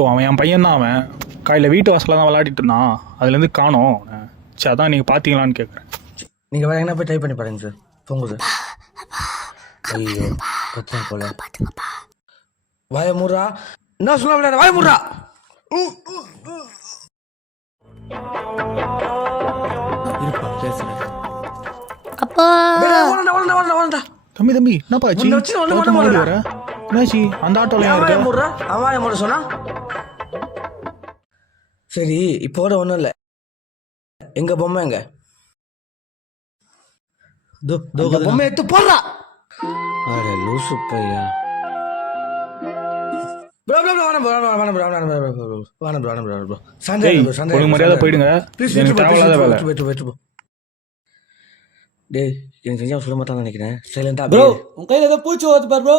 அவன் என் பையன் தான். அவன் காலையில் வீட்டு வாசலில் தான் விளையாடிட்டு இருந்தான். அதுலேருந்து காணோம். சரி, அதான் நீங்கள் பார்த்தீங்களான்னு கேட்குறேன். நீங்கள் வேற எங்கன்னா போய் ட்ரை பண்ணி பாருங்க சார். போங்க சார். ஐயோ பிரச்சனை போல. வாய மூடுறா. என்ன சொல்ல விளையாட வாய மூடுறா. இருப்பா பேசுறேன். அப்பா தம்பி என்னப்பா ஆச்சு? வர என்னாச்சு? அந்த ஆட்டோல அவன் மூட சொன்னா சரி. இப்போ கூட ஒன்றும் இல்லை. எங்க பொம்மை எங்க? பொம்மை எடுத்து போடுறா. அரே லூசு பையா. மரியாதை போயிடுங்க. டேய் எனக்கு செஞ்சா சொல்ல மாட்டான்னு நினைக்கிறேன். சைலண்டா ப்ரோ உன் கையில ஏதோ பூச்சி ஓடுது பாரு ப்ரோ.